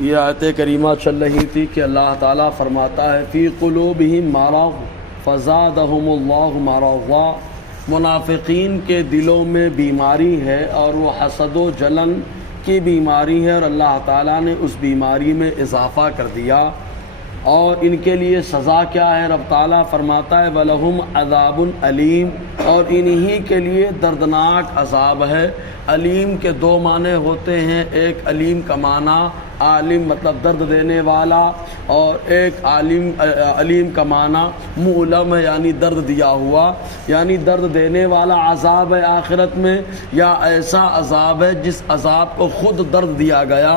یہ آیت کریمہ چل رہی تھی کہ اللہ تعالیٰ فرماتا ہے فی قلوبہم مرض فزادہم اللہ مرضا، منافقین کے دلوں میں بیماری ہے اور وہ حسد و جلن کی بیماری ہے، اور اللہ تعالیٰ نے اس بیماری میں اضافہ کر دیا۔ اور ان کے لیے سزا کیا ہے؟ رب تعالیٰ فرماتا ہے وَلَهُمْ عَذَابٌ علیم، اور انہی کے لیے دردناک عذاب ہے۔ علیم کے دو معنی ہوتے ہیں، ایک علیم کا معنی عالم مطلب درد دینے والا، اور ایک علیم کا معنی مؤلم ہے یعنی درد دیا ہوا، یعنی درد دینے والا عذاب ہے آخرت میں، یا ایسا عذاب ہے جس عذاب کو خود درد دیا گیا۔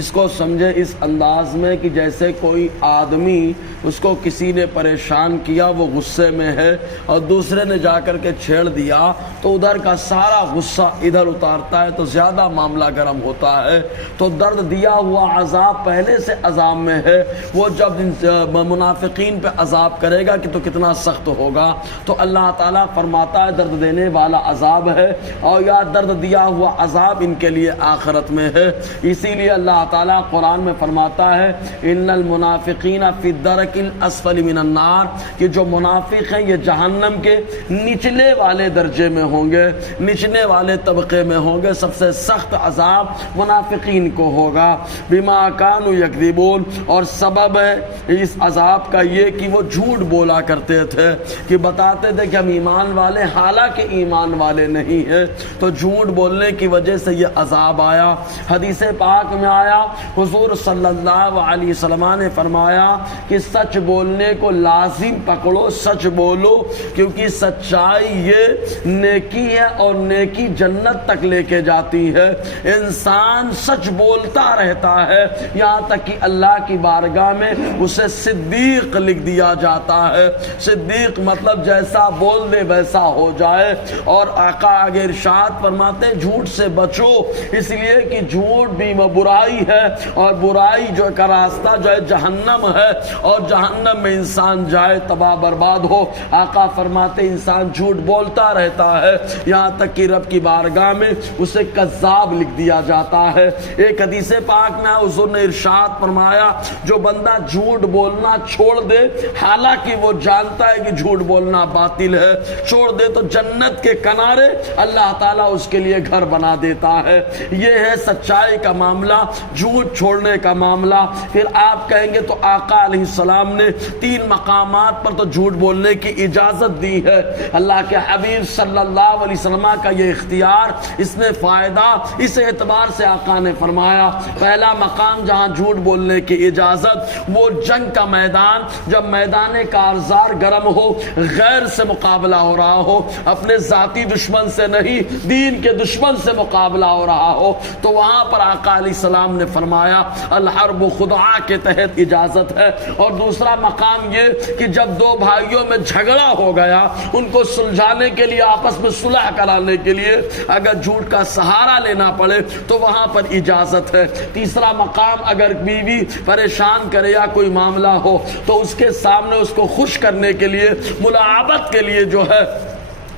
اس کو سمجھے اس انداز میں کہ جیسے کوئی آدمی اس کو کسی نے پریشان کیا، وہ غصے میں ہے اور دوسرے نے جا کر کے چھیڑ دیا تو ادھر کا سارا غصہ ادھر اتارتا ہے تو زیادہ معاملہ گرم ہوتا ہے۔ تو درد دیا ہوا عذاب پہلے سے عذاب میں ہے، وہ جب منافقین پہ عذاب کرے گا کہ تو کتنا سخت ہوگا۔ تو اللہ تعالیٰ فرماتا ہے درد دینے والا عذاب ہے، اور یا درد دیا ہوا عذاب ان کے لیے آخرت میں ہے۔ اسی لیے اللہ تعالیٰ قرآن میں فرماتا ہے ان المنافقین فی الدرک الاسفل من النار، کہ جو منافق ہیں یہ جہنم کے نچلے والے درجے میں ہوں گے، نچلے والے طبقے میں ہوں گے۔ سب سے سخت عذاب منافقین کو ہوگا بما کانوا یکذبون، اور سبب ہے اس عذاب کا یہ کہ وہ جھوٹ بولا کرتے تھے، کہ بتاتے تھے کہ ہم ایمان والے، حالانکہ ایمان والے نہیں ہیں۔ تو جھوٹ بولنے کی وجہ سے یہ عذاب آیا۔ حدیث پاک میں آیا، حضور صلی اللہ علیہ وسلم نے فرمایا کہ سچ بولنے کو لازم پکڑو، سچ بولو، کیونکہ سچائی یہ نیکی ہے اور نیکی جنت تک لے کے جاتی ہے۔ انسان سچ بولتا رہتا ہے یہاں تک کہ اللہ کی بارگاہ میں اسے صدیق لکھ دیا جاتا ہے۔ صدیق مطلب جیسا بول دے ویسا ہو جائے۔ اور آقا آگے ارشاد فرماتے ہیں جھوٹ سے بچو، اس لیے کہ جھوٹ بھی برائی ہے، اور برائی جو کا راستہ جو ہے جہنم ہے، اور جہنم میں انسان جائے تباہ برباد ہو۔ آقا فرماتے انسان جھوٹ بولتا رہتا ہے یہاں تک کہ رب کی بارگاہ میں اسے کذاب لکھ دیا جاتا ہے۔ ایک حدیث پاک میں حضور نے ارشاد فرمایا جو بندہ جھوٹ بولنا چھوڑ دے، حالانکہ وہ جانتا ہے کہ جھوٹ بولنا باطل ہے، چھوڑ دے تو جنت کے کنارے اللہ تعالیٰ اس کے لیے گھر بنا دیتا ہے۔ یہ ہے سچائی کا معاملہ، جھوٹ چھوڑنے کا معاملہ۔ پھر آپ کہیں گے تو آقا علیہ السلام نے 3 مقامات پر تو جھوٹ بولنے کی اجازت دی ہے۔ اللہ کے حبیب صلی اللہ علیہ وسلم کا یہ اختیار، اس میں فائدہ اس اعتبار سے آقا نے فرمایا، پہلا مقام جہاں جھوٹ بولنے کی اجازت وہ جنگ کا میدان، جب میدان کارزار گرم ہو، غیر سے مقابلہ ہو رہا ہو، اپنے ذاتی دشمن سے نہیں دین کے دشمن سے مقابلہ ہو رہا ہو، تو وہاں پر آقا علیہ السلام نے فرمایا الحرب خدعہ کے تحت اجازت ہے۔ اور دوسرا مقام یہ کہ جب 2 بھائیوں میں جھگڑا ہو گیا، ان کو سلجھانے کے لیے، آپس میں صلح کرانے کے لیے اگر جھوٹ کا سہارا لینا پڑے تو وہاں پر اجازت ہے۔ تیسرا مقام اگر بیوی پریشان کرے یا کوئی معاملہ ہو تو اس کے سامنے اس کو خوش کرنے کے لیے، ملاعبت کے لیے جو ہے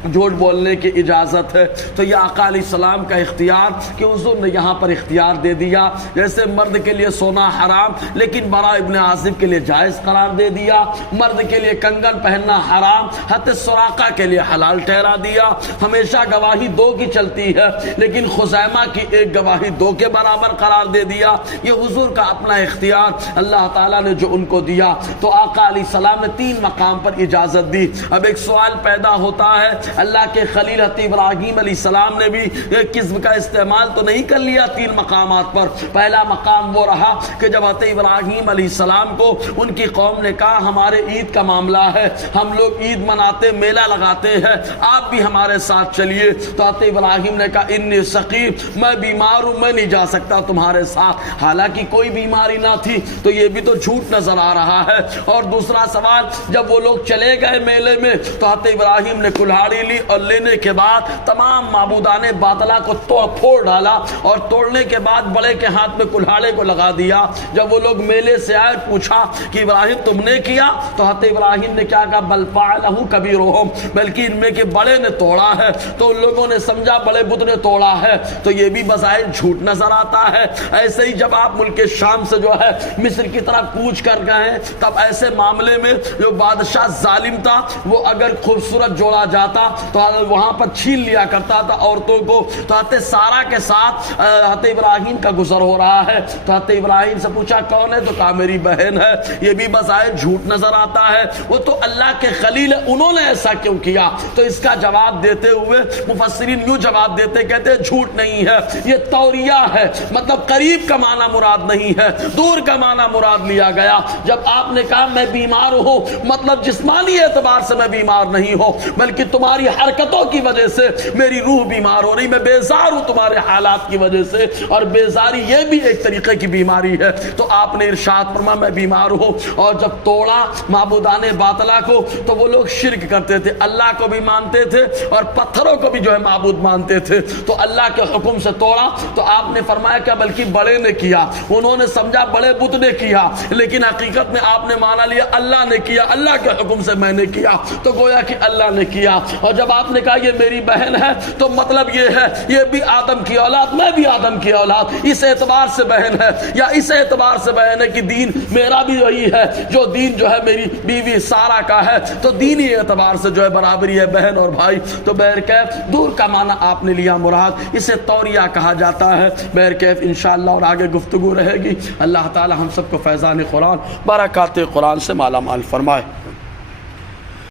جھوٹ بولنے کی اجازت ہے۔ تو یہ آقا علیہ السلام کا اختیار کہ حضور نے یہاں پر اختیار دے دیا، جیسے مرد کے لیے سونا حرام لیکن براء ابن عازب کے لیے جائز قرار دے دیا، مرد کے لیے کنگن پہننا حرام حتی سراقہ کے لیے حلال ٹھہرا دیا، ہمیشہ گواہی 2 کی چلتی ہے لیکن خزیمہ کی 1 گواہی 2 کے برابر قرار دے دیا۔ یہ حضور کا اپنا اختیار اللہ تعالیٰ نے جو ان کو دیا۔ تو آقا علیہ السلام نے 3 مقام پر اجازت دی۔ اب ایک سوال پیدا ہوتا ہے، اللہ کے خلیل حضرت ابراہیم علیہ السلام نے بھی کذب کا استعمال تو نہیں کر لیا 3 مقامات پر؟ پہلا مقام وہ رہا کہ جب حضرت ابراہیم علیہ السلام کو ان کی قوم نے کہا ہمارے عید کا معاملہ ہے، ہم لوگ عید مناتے، میلہ لگاتے ہیں، آپ بھی ہمارے ساتھ چلیے۔ تو حضرت ابراہیم نے کہا انی سقیم، میں بیمار ہوں، میں نہیں جا سکتا تمہارے ساتھ، حالانکہ کوئی بیماری نہ تھی۔ تو یہ بھی تو جھوٹ نظر آ رہا ہے۔ اور دوسرا سوال، جب وہ لوگ چلے گئے میلے میں تو حضرت ابراہیم نے کلہاڑی بڑھائی لی اور لینے کے بعد تمام معبودان باطلا کو پھوڑ ڈالا اور توڑنے کے بعد بڑے کے ہاتھ میں کلہاڑے کو لگا دیا۔ جب وہ لوگ میلے سے آئے پوچھا کہ ابراہیم تم نے کیا؟ تو حضرت ابراہیم نے کیا کہا؟ بل فعلہ کبیرہم، بلکہ ان میں کے بڑے نے توڑا ہے۔ تو ان لوگوں نے سمجھا بڑے بت نے توڑا ہے، تو یہ بھی بظاہر جھوٹ نظر آتا ہے۔ ایسے ہی جب آپ ملک شام سے جو ہے مصر کی طرف کوچ کر گئے تب ایسے معاملے میں جو بادشاہ ظالم تھا وہ اگر خوبصورت جوڑا جاتا تو وہاں پر چھین لیا کرتا تھا عورتوں کو۔ تو حضرت سارہ کے ساتھ حضرت ابراہیم کا گزر ہو رہا ہے، تو حضرت ابراہیم سے پوچھا کون ہے؟ تو کہا میری بہن ہے۔ یہ بھی بظاہر جھوٹ نظر آتا ہے، وہ تو اللہ کے خلیل ہے، انہوں نے ایسا کیوں کیا؟ تو اس کا جواب دیتے ہوئے مفسرین یوں جواب دیتے، کہتے جھوٹ نہیں ہے، یہ توریہ ہے، مطلب قریب کا معنی مراد نہیں ہے، دور کا معنی مراد لیا گیا۔ جب آپ نے کہا میں بیمار ہوں، مطلب جسمانی اعتبار سے میں بیمار نہیں ہوں، بلکہ تمہاری حرکتوں کی وجہ سے میری روح بیمار ہو رہی، میں بیزار ہوں تمہارے حالات کی وجہ سے، اور بیزاری یہ بھی ایک طریقے کی بیماری ہے۔ تو آپ نے ارشاد فرمایا میں بیمار ہوں۔ اور جب توڑا معبودان باطلا کو تو وہ لوگ شرک کرتے تھے، اللہ کو بھی مانتے تھے اور پتھروں کو بھی جو ہے معبود مانتے تھے۔ تو اللہ کے حکم سے توڑا تو آپ نے فرمایا کہ بلکہ بڑے نے کیا، انہوں نے سمجھا بڑے بت نے کیا، لیکن حقیقت میں آپ نے مانا لیا اللہ نے کیا، اللہ کے حکم سے میں نے کیا، تو گویا کہ اللہ نے کیا۔ اور جب آپ نے کہا یہ میری بہن ہے تو مطلب یہ ہے یہ بھی آدم کی اولاد، میں بھی آدم کی اولاد، اس اعتبار سے بہن ہے، یا اس اعتبار سے بہن ہے کہ دین میرا بھی وہی ہے جو دین جو ہے میری بیوی سارہ کا ہے، تو دینی اعتبار سے جو ہے برابری ہے بہن اور بھائی۔ تو بہرکیف دور کا معنی آپ نے لیا مراد، اسے توریہ کہا جاتا ہے۔ بہرکیف انشاءاللہ اور آگے گفتگو رہے گی۔ اللہ تعالی ہم سب کو فیضان قرآن برکات قرآن سے مالا مال فرمائے۔